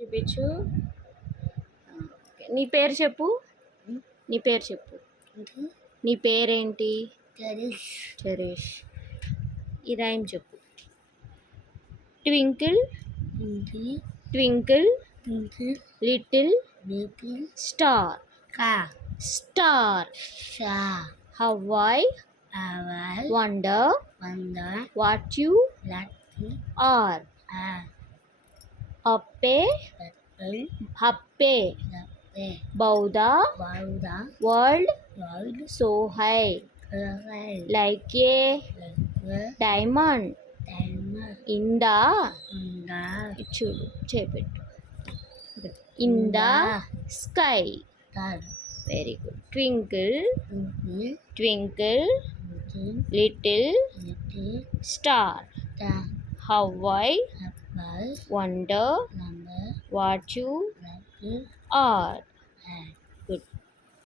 చూపించు. నీ పేరు చెప్పు. నీ పేరు చెప్పు. నీ పేరేంటి? చరేష్. ఈ రైమ్ చెప్పు. Twinkle twinkle little star star how I wonder what you are up above బౌదా world so high like a diamond in the చూడు చేపెట్టు in the sky. Very good. Twinkle twinkle little star how I wonder what you are. Good.